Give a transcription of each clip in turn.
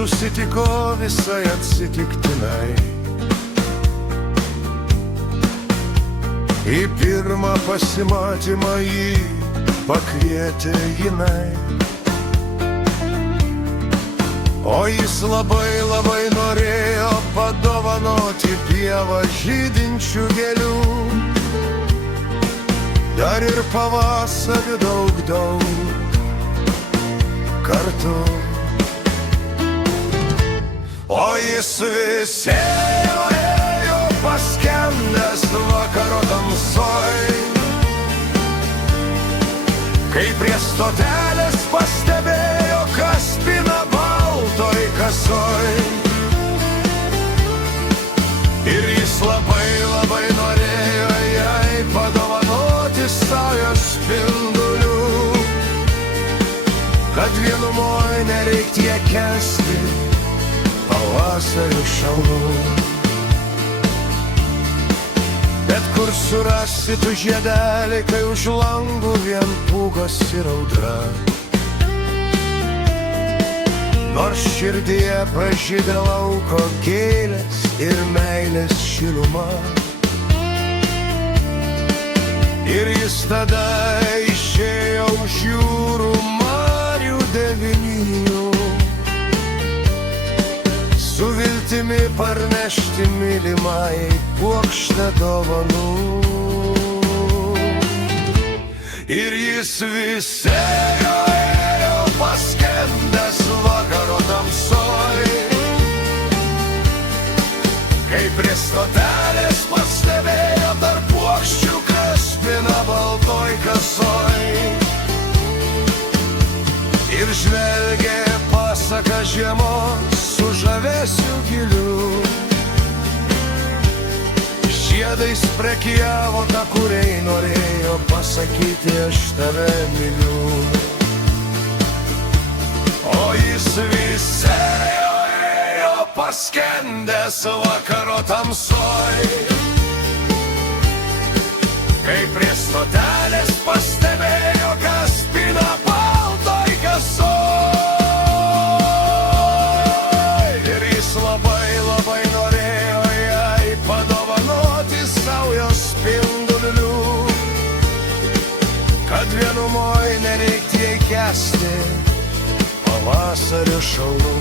susitiko visai atsitiktinai. Į pirmą pasimatymą jį pakvietė jinai. O jis labai labai norėjo padovanoti pievą žydinčių gėlių, dar ir pavasarį daug kartu. O jis vis ėjo paskendęs vakaro tamsoj, kai prie stotelės pastebėjo, kas pina baltoj kasoj. Ir jis labai labai norėjo jai padovanoti saujos spindulių, kad vienumoj nereik tiek kęsti pavasario šalnų. Bet kur surasi tu žiedelį, kai už langų vien pūgos ir audra, nors širdyje pražydė lauko gėlės ir meilės šiluma. Ir jis tada išėjo už jūrų marių devynių, su viltimi parnešti mylimai puokštę dovanų. Ir jis vis ėjo paskendęs vakaro tamsoj, kai prie stotelės pastebėjo tarp puokščių, kas pina baltoj kasoj. Ir žvelgė pasaką žiemos su žavesiu giliu, žiedais prekiavo ta, kuriai norėjo pasakyti aš tave myliu. O jis vis ėjo paskendęs vakaro tamsoj, kai prie stotelės pastebėjo, kas pina baltoj kasoj. Ir jis labai labai norėjo jai padovanoti saujos spindulių, kad vienumoj nereik tiek kęsti pavasario šalnų.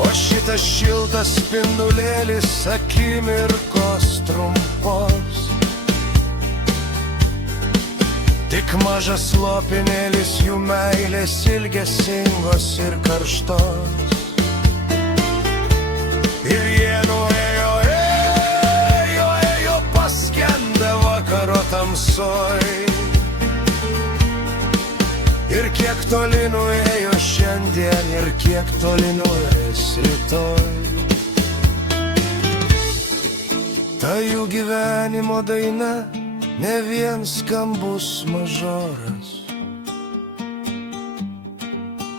O šitas šiltas spindulėlis akimirkos trumpos, tik mažas lopinėlis jų meilės ilgesingos ir karštos. Ir jie ėjo paskendę vakaro tamsoj. Ir kiek toli nuėjo šiandien, ir kiek toli nuės rytoj. Ta jų gyvenimo daina ne vien skambus mažoras,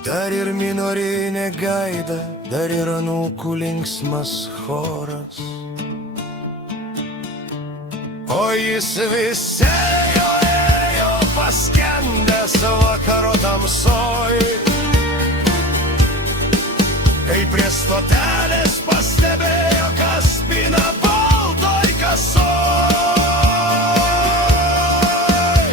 dar ir minorinė gaida, dar ir anūkų linksmas choras. O jis vis ėjo paskendęs vakaro tamsoj, kai prie stotelės pastebėjo, kas pina baltoj kasoj.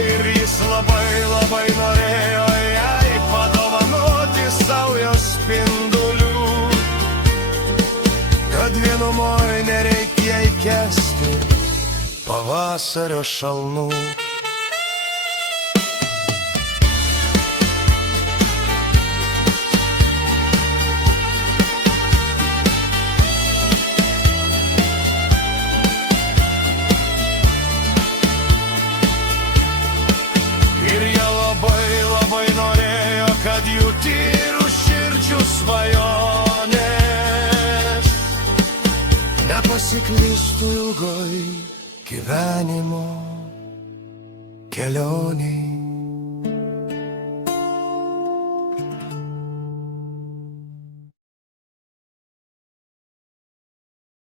Ir jis labai labai norėjo jai padovanoti saujos spindulių, kad vienumoj nereik jai kęsti pavasario šalnų. Jų tyrų širdžių svajonės nepasiklystų ilgoj gyvenimo kelionėj.